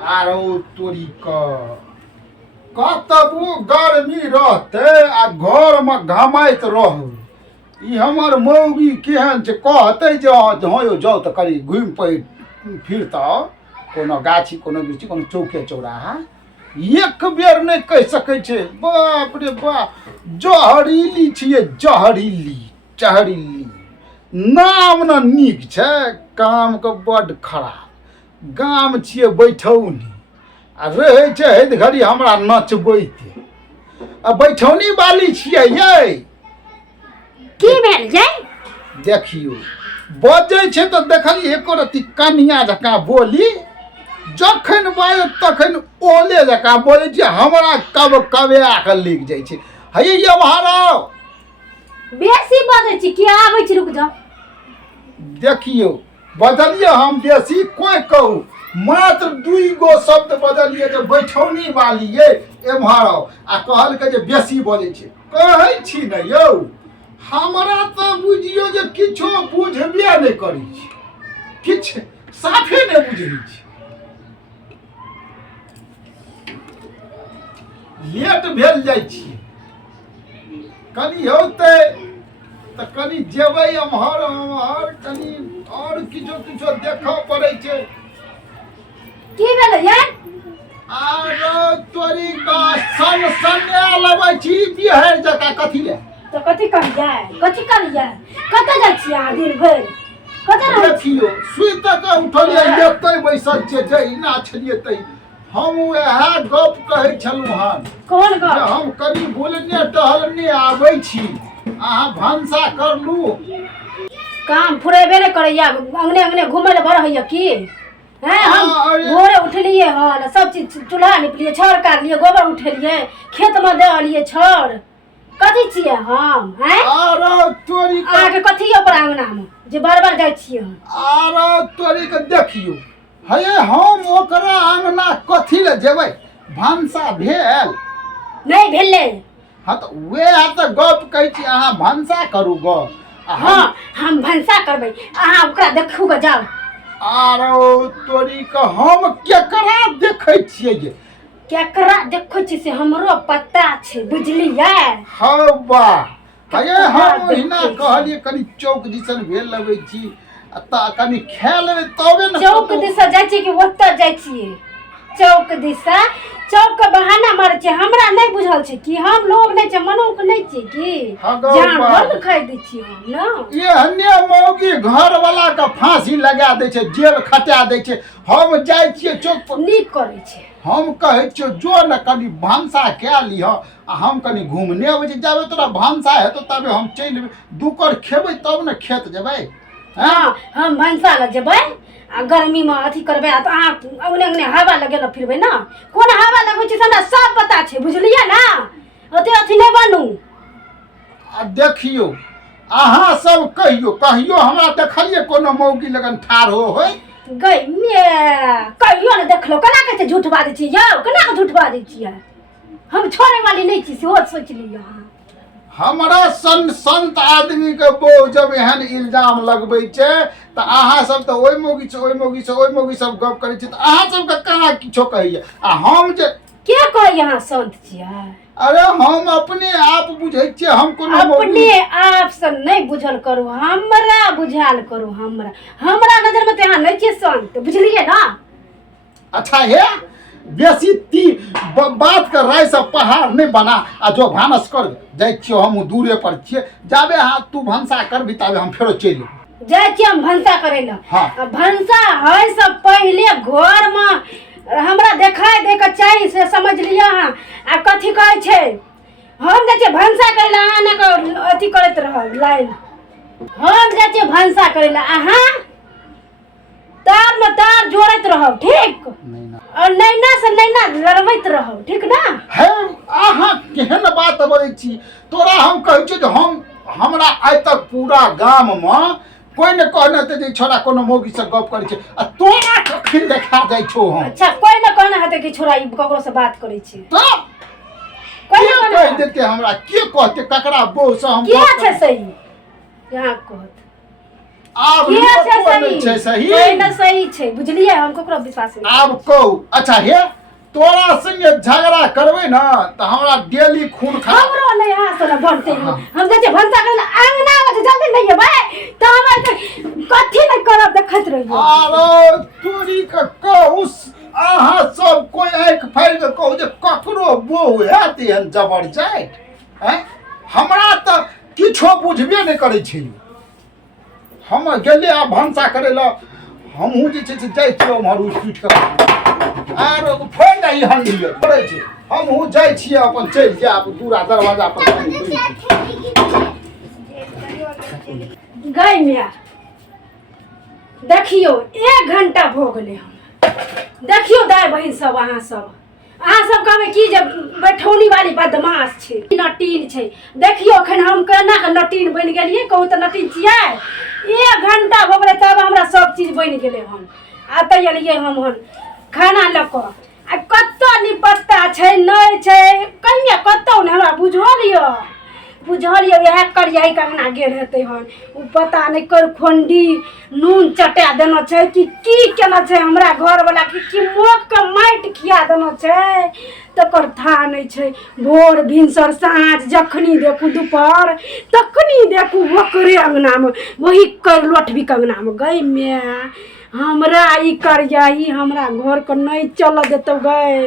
आरो तोरी कतबो गर्मी रहते आ घर में घमाइत रहू। ई हमर मौगी केहन छै कहते जे हाँ यौ जाउ तऽ करी घुमि फिरता कोनो गाछी कोनो वृक्षी कोनो चौके चौराहा एक बेर नहीं कह सकै छै। बाप रे बाप जहरीली छियै जहरीली नाम न नीक छै काम के बड़ खराब। गाम छियै बैठौनी आ रहै छै हद घड़ी हमरा नचबैते आ बैठौनी वाली छियै यै। की भेल ये? देखियो बजै छै तऽ देखलिए एको रत्ती कनिया जकाँ बोली जखन बाजो तखन ओले जकाँ बोलै छै हमरा कब कबे के लिख जाइ छै। हे ये महाराज बेसी बजै छी की आबै छी रुक जा। देखियो बदलिए हम बेसी कोई कहू मात्र 2 गो शब्द बदलिए जे बैठौनी वाली ये एम्हर आ कहलकै जे बेसी बजै छै। कहै छी ने यौ हमरा तऽ बुझियो जे किछो बुझबे नहि करै छी किछ साफे नहि बुझै छी। लेट भेल जाइ छी कनी होते तऽ कनी जेबै एम्हर कनी और किछो देखऽ पड़ै छै। की भेल ये? आरो तोरी का सन्या लबै छी बिहार जका कथी ले तो कथी करिए कतऽ जाइ छी अहाँ दिन भरि कतऽ रहै छी? देखियो सुइत के उठलिए लेतै बैसल छै जहिना छलिए तै हम वएह गप कहै छलहुँ हन। कोन जे गप? हम कनी बुलने टहलने आबै छी अहाँ भनसा करलू। काम फुरेबे नहीं करैया अंगने अंगने घूमे ले बड़ होइया की हैं? हम भोरे उठलिए हन सब चीज चूल्हा निपलिए छड़ काटलिए गोबर उठेलिए खेत में देलिए छड़ कथी छियै हम हैं? आरो तोरी का अहाँके कथी ऊपर अंगना में जे बार जाइ छियै हम? आरो तोरी के देखियो हे हम ओकरा अंगना कथी ले जेबै भनसा भेल नहीं भेलै। हाँ तो वह तो गप कहै छी अहाँ भनसा करू ग। हाँ हम भनसा करबै अहाँ ओकरा देखू ग जाउ। आरो तोरी के हम केकरा देखै छियै जे केकरा देखै छी से हमरो पता छै बुझलियै। हौबा हे हम देखै ओहिना छी। कहलिए कनी चौक दिसन भेल लबै छी आ कनी खा लेबै तबे न चौक दिशा जाइ छी कि ओतऽ जाइ छियै? चौक दिशा चौक के बहाना मारै छै हमरा नहीं बुझल छै कि हम लोग नहीं छै मनुख नहीं छै कि हगौ जानवर बा। खाइ दै छी हम न। ये हन्ने मौगी घर वाला के फांसी लगा दै छै जेल खटा दै छै हम जाइ छियै चौक पर नीक करै छै। हम कहै छियौ जो न कनी भनसा कए लिह आ हम कनी घूमने अबै छी जाबे तोरा भनसा हेतौ तबे हम चलि एबै दुकर खेबै तब न खेत जेबै। हाँ हम भनसा लग जेबै आ गर्मी में अथी करबै आ अहाँ अंगने अंगने हवा लगेला फिरबै ना। कोन हवा लगबै छै से हमरा सब पता छै बुझलियै ना। ओते अथी नहीं बनू। आ देखियो अहाँ सब कहियो हमरा देखलिए कोनो मौगी लगन ठाढ़ होय गई मे कहियो ने देखलो केना कहै छै झूठ बाजै छी यौ केना के झूठ बाजै छियै? हम छोड़े वाली नहीं छी सेहो सोच लियौ अहाँ। हमरा संत आदमी के बो जब एहन इल्जाम लगबै छै तऽ अहाँ सब तऽ ओइ मौगी सब गप करै छी तऽ अहाँ सब के कहाँ किछो कहैया आ हम जे के कहै अहाँ संत छियै? अरे हम अपने आप बुझै छियै हम कोनो अपने आप से नहीं बुझल करू हमरा बुझाल करू हमरा नजर में तो अहाँ नहीं छियै संत बुझलियै ना। अच्छा हे बेसी बात के राय से पहाड़ नहीं बना आ जो भानस कर जाइ छियो हम दूरे पर छियै जाबे अहाँ तू भनसा करबी ताबे हम फेरो चलि एबै। जाइ छियै हम भनसा करै ला। हाँ। भनसा है सब पहले घर में हमरा देखाई दे के चाही से समझ लिया अहाँ। आ कथी कहै छै हम जाइ छियै भनसा करै ला अहाँ ने अथी करैत रहब लाइन। हम जाइ छियै भनसा करै ला अहाँ तार में तार जोड़ैत रहब ठीक और नैना से नैना लड़बैत रहब ठीक ना। हे अहाँ केहन बात बजै छी तोरा हम कहै छियौ जे हमरा आइ तक पूरा गाम में कोई ने कहने ते छोरा कोनो मौगी से गप करै छै आ तोरा कखन देखा जाइ छौ हम। अच्छा कोई न कहने हेतै कि छोरा ई ककरो से बात करै छै तो कोई के न कह देते हमरा के कहते ककरा बहू से हम के गप छै करै? सही यहाँ कहत आब के छै लोको नहि छै सही कोई न सही छै बुझलिए हम ककरो विश्वास नहीं आब कहू अच्छा हे तोरा संगे झगड़ा करबै ना त हमरा डेली खून खा हमरो नहीं हाथ से बनते हम जते भंसा कर अंगना में जल्दी नहीं अबै त हमर कथि नहीं करब देखत रहियो आरो तोरी के कहू अहाँ सब कोई आँखि फाड़ि के कहू जे ककरो बहू हैत एहन जबरजस्त हैं हमरा त किछो बुझबे नहि करै छै हम गेले आ भंसा करे ला हमहूँ जे छै से जाइ छियै उम्हर उठि उठि कऽ आरो फोड़ नहीं हल्ली पड़ै छै हमहूँ जाइ छियै अपन चलि जायब दूरा दरवाजा पर गई मिया देखियो 1 घंटा भ गेलै हम देखियो दाय बहिन सब अहाँ सब कहबै की जे बैठौनी वाली बदमाश छै नटीन छै देखियो अखन हम केना के नटीन बनि गेलियै कहू त नटीन छियै 1 घंटा भ गेलै तब हमरा सब चीज बनि गेलै हन आते एलियै हम हन खाना ल क आ कत्तो निपत्ता छै नहि छै कहिया कत्तो ने हमरा बुझलियो यह करियाई कंगना गेल हेतै हन उ पता नहीं कर खोंडी नून चटा देना छै कि की केना छै हमरा घर वाला कि मोक के माटि खिया देना छै तकर था नहीं छै भोर भिनसर साँझ जखनी देखू दुपहर तखनी देखू ओकरे अंगना में वही कर लोटभी कंगना में गई मैं हमरा ई करियाई हमरा घर के नहीं चल देतौ गए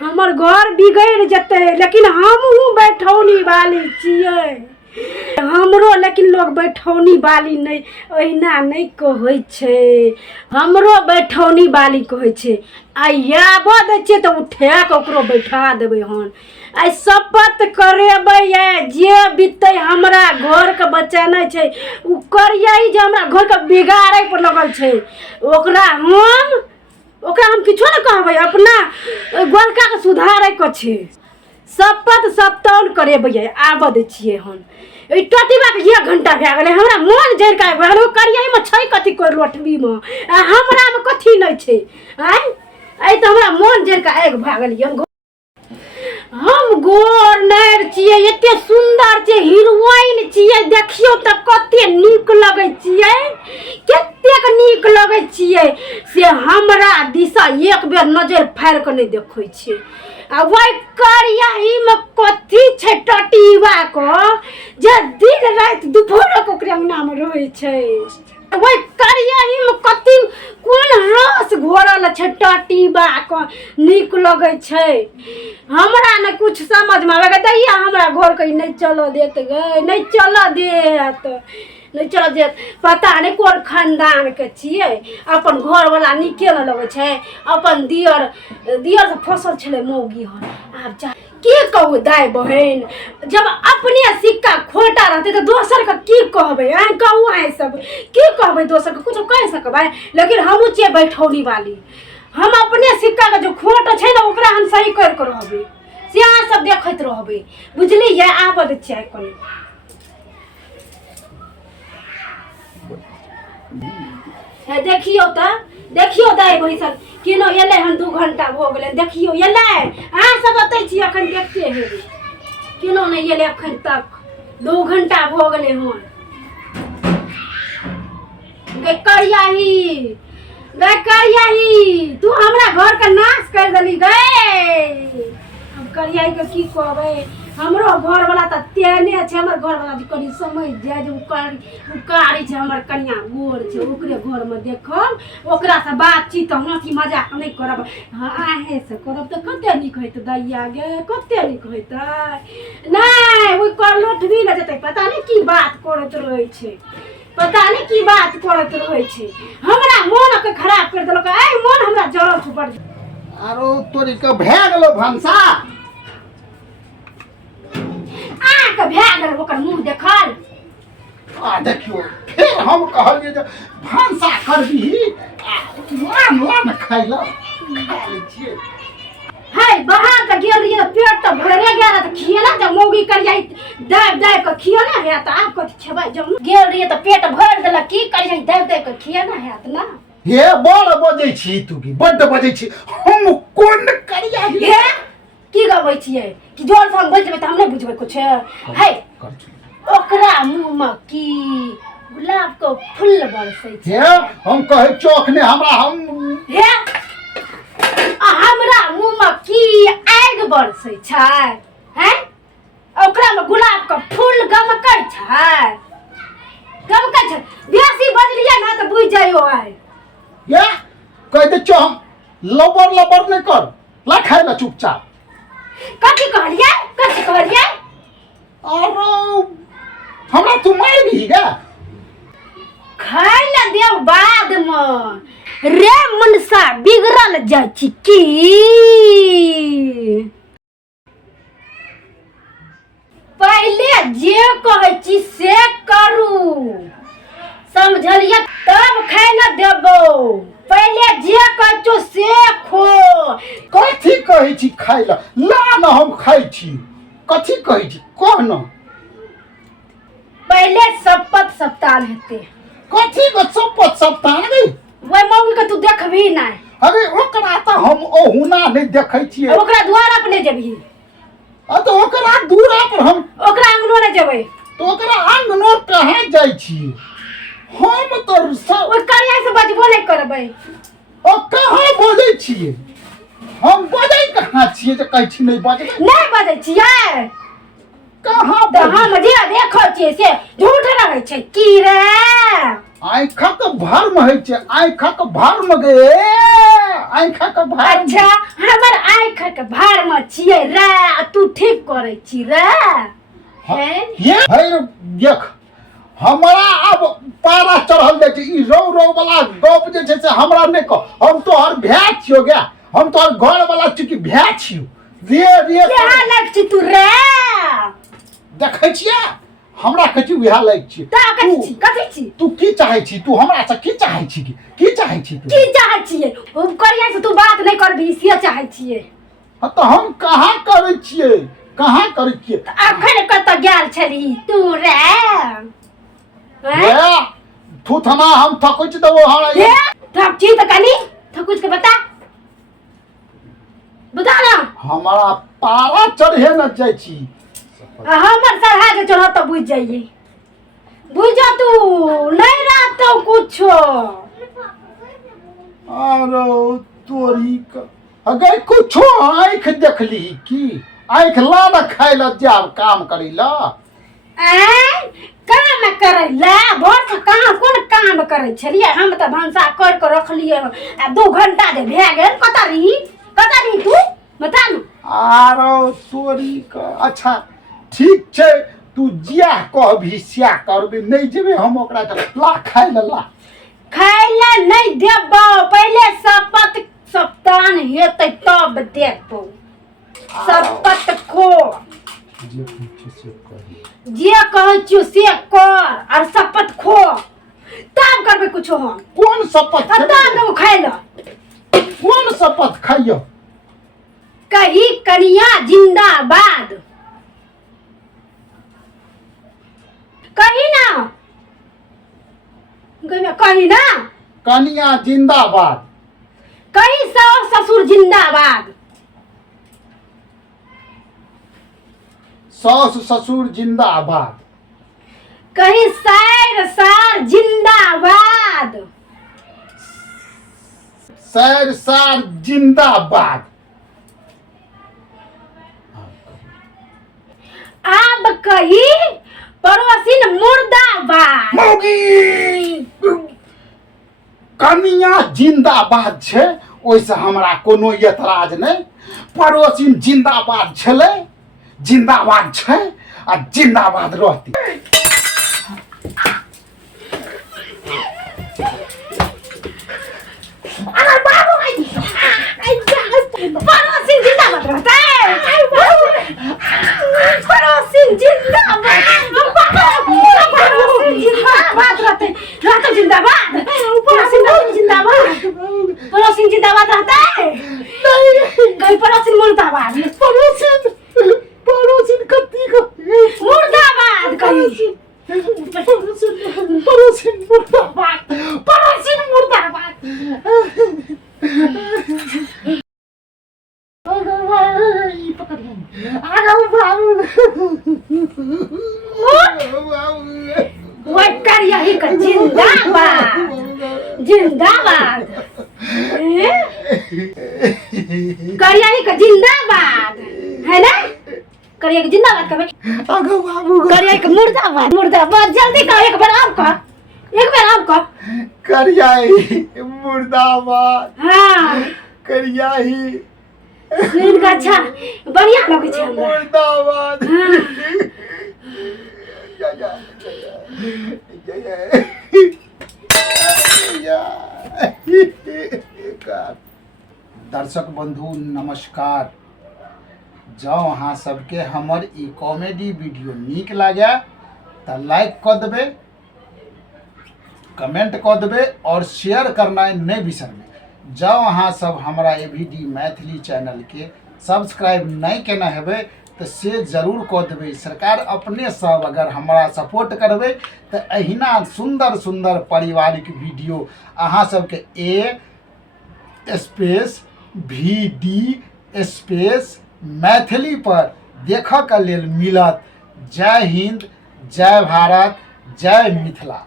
हमर घर बिगड़ जते लेकिन हमहू बैठौनी वाली छियै हमरो लेकिन लोग बैठौनी वाली नहीं ओहिना नहीं कहै छै हमरो बैठौनी वाली कहै छै आ आबऽ दै छियै तऽ उठा कऽ ओकरो बैठा देबै हन आई शपथ करेबै जे बीतै हमरा घर के बचानाइ छै उ करियाई जे हमरा घर के बिगाड़ै पर लगल छै ओकरा हम किछो नहीं कहबै अपना गोलका के सुधारै के छै शपथ सप्तौल करेबै आबऽ दै छियै हन ई टटीबा के 1 घंटा भए गेलै हमरा मोन जरि के आबि गेलै करियाई में छै कथी कोइ रोटबी में आ हमरा में कथी नहीं छै आई तो हमरा मोन जरि के आगि भए गेलियै हम गोर नारि छियै एते सुंदर छै हीरोइन छियै देखियो त कते नीक लगै छियै कतेक नीक लगै छियै से हमरा दिशा एक बेर नजर फाड़ि के नहीं देखै छियै आ वही करियाही में कथी छै टटीबा को जे दिन रात दुपहर के ओकरे अंगना में रहै छै वही करियाही में कथी कोन रस घोरल छै टटीबा को नीक लगै छै हमरा ने कुछ समझ में आवे दैया हमरा घर के नहीं चलो देत गए नहीं चलो देत पता नहीं कोन खानदान के छियै अपन घर वाला नीके न लगे छै अपन दियर से फसल छले मौगी हन आब जा की कहू दाय बहन जब अपने सिक्का खोटा रहते तो दोसर के की कहबै कहू सब की कहबै दोसर के कुछ कह सकबै लेकिन हमहू छियै बैठौनी वाली हम अपने सिक्का के जो खोट छै ना ओकरा हम सही कर के रहबै से अहाँ सब देखैत रहबै बुझलियै आबऽ दै छियै कोन देखियो दाय बहिन केनो एलै हन 2 घंटा भ गेलै देखियो एलै अहाँ सब बतै छी अखन देखते हेबै केनो नहीं एलै अखन तक 2 घंटा भ गेलै हन करियाही तू हमरा घर का नाश कर देली गए हम करियाही के की कहबै हमरो घर वाला त तेने छै हमर घर वाला कनी समझ जाय जे उकारी छै हमर कन्या गोर छै ओकरे घर में देखब ओकरा से बातचीत हंसी मजाक नहीं करब आहे से करब त कते नीक होइत दैया गे कते नीक होइत नहीं ओइ कर लोटभी न जतै पता नहीं की बात करत रहै छै हमरा मोन के खराब कर देलक मोन हमरा जरल छै बड़ आरो तोरी के भए गेलो भंसा के भए गेल ओकर मुंह देखल देखियो फिर हम कहलिए जे भंसा करबी मान खाइ ला खा लै छियै हाय बाहर त गेल रहिए पेट त भरे गेल त खिएला त मौगी करियै दाब के खिएना है त आप कथि खेबै जब गेल रहिए त पेट भर देला की करियै दाब के खिएना है त ना हे बड़ बजै छी तू की बड्ड बजै छी हम कोन करिया हे की गबै छियै कि जोर से हम बोल देबै त हम नहीं बुझबै कुछ है ओकरा मुंह में की गुलाब को फूल बरसै छै हे हम कहे चौक ने हमरा हम हे हमरा मुंह में की आगि बरसै छै हैं ओकरा में गुलाब के फूल गमकै छै बेसी बजलिए ना तो बुझ जाइयो आइ ये कह दे चो हम लबर नहीं कर ला खाए ना चुपचाप कथी कहलिए अरे हमरा तू मार भी गा खाय ला देव बाद में रे मनसा बिगड़ल जाइ छी की पहले जे कहै छी से करू समझलिए तब खाय ला देबो पहले जे कहै से खो कथी कहे छी खाए ला ना हम खाई छी कथी कहे छी कह ना पहले शपथ सप्ताह हेते कथी को शपथ सप्ताह नहीं वही मौगी के तू देखबी ना अरे ओकरा त हम ओहुना नहीं देखै छियै ओकरा द्वार अपने जेबही आ तो ओकरा दूरा पर हम ओकरा अंगनो न जेबै तो ओकरा अंगनो कहाँ जाइ छी हम तो सब ओइ करिया से बजबो नहीं करबै ओ कहाँ बोलै छियै हम बोलै कहाँ छियै जे कहै छी नहीं बजबै नहीं बजै छियै कहाँ तो हम जे देखै छियै से झूठ रहै छै की रे आँखक भर्म है छै आँखक भर्म गे आँखक भर्म अच्छा हमर आँखक भर्म छियै रे तू ठीक करै छी रे हैं ये है देख हमरा अब पारा चढ़ल जाइ छै ई रौ वाला गप जे छै से हमरा नहीं कह हम तो हर भाय छियो गे हम तो हर घर वाला चूंकि भाय छियो रे केहा लग छी तू रे देखै छियै हमरा कथी उहा लाग छी ता कथी छी तू की चाहै छी तू हमरा से की चाहै छी की चाहै छी तू की चाहै छियै हम करिया से तू बात नहीं करबी से चाहै छियै तो हम कहाँ करै छियै कहाँ करै छियै अखन कत गेल छली तू रे ए तू थमा हम थकुच देबो हमरा हे थक छी त कनी थकुच के बता ना हमारा पारा चढ़े न जाइ छी हमर सरहा के चढ़ त बुझ जाइए बुझ तू नहीं रहतो कुछो अरे तोरी का अगर कुछो आँख देखली की आँख ला न खाए ला जाब काम करी ला काम करे ला भोर से कहाँ कोन काम करे छलिए हम त भंसा कर के रखलिए आ 2 घंटा दे भे गेल कतरी तू बता न आरो तोरी का अच्छा ठीक छै तू जिया कहबी सिया करबी नहीं जेबे हम ओकरा ला खाए ला नहीं देबो पहले शपथ सप्तान हेतै तब देखबो शपथ खो जे कहै छियो से कर और शपथ खो तब करबे कुछो हम कौन शपथ तब खाए ला कौन शपथ खाइयो कही कनिया जिंदाबाद कही ना कनिया जिंदाबाद कही सास ससुर जिंदाबाद सास ससुर जिंदाबाद कही सैर सार जिंदाबाद सैर सार जिंदाबाद अब कही पड़ोसिन मुर्दाबाद मौगी कनिया जिंदाबाद छै ओइसे हमरा कोनो एतराज नहीं पड़ोसिन जिंदाबाद छलै जिंदाबाद छै आ जिंदाबाद रहतै अरे बाबू पड़ोसिन जिंदाबाद रहतै पड़ोसिन जिंदाबाद रहतै जिंदाबाद पड़ोसिन जिंदाबाद रहतै कहीं पड़ोसिन मुर्दाबाद पड़ोसिन कथी का मुर्दाबाद कहीं पड़ोसिन मुर्दाबाद वो करियही का जिंदाबाद जिंदाबाद करियही का जिंदाबाद है ना करिए का जिंदाबाद कहे अगो बाबू करिए का मुर्दाबाद मुर्दाबाद जल्दी कहो एक बार आम कहो एक बार आम कहो करियाई मुर्दाबाद हाँ करियाई सुन का अच्छा बढ़िया लगे छे हमरा मुर्दाबाद हाँ। या, या, या, या, या। दर्शक बंधु नमस्कार। जँ अहाँ सबके हमर ई कॉमेडी वीडियो नीक लागे तो लाइक कऽ देबै, कमेंट कऽ देबै और शेयर करनाइ नहीं बिसरबै। जँ अहाँ सब हमरा एवीडी मैथिली चैनल के सब्सक्राइब नहीं केना हेबै तो से जरूर कऽ देबै। सरकार अपने सब अगर हमरा सपोर्ट करबै तो अहिना सुंदर सुंदर पारिवारिक वीडियो अहाँ सबके ए स्पेस VD स्पेस मैथिली पर देखऽ के लेल मिलत। जय हिंद, जय भारत, जय मिथिला।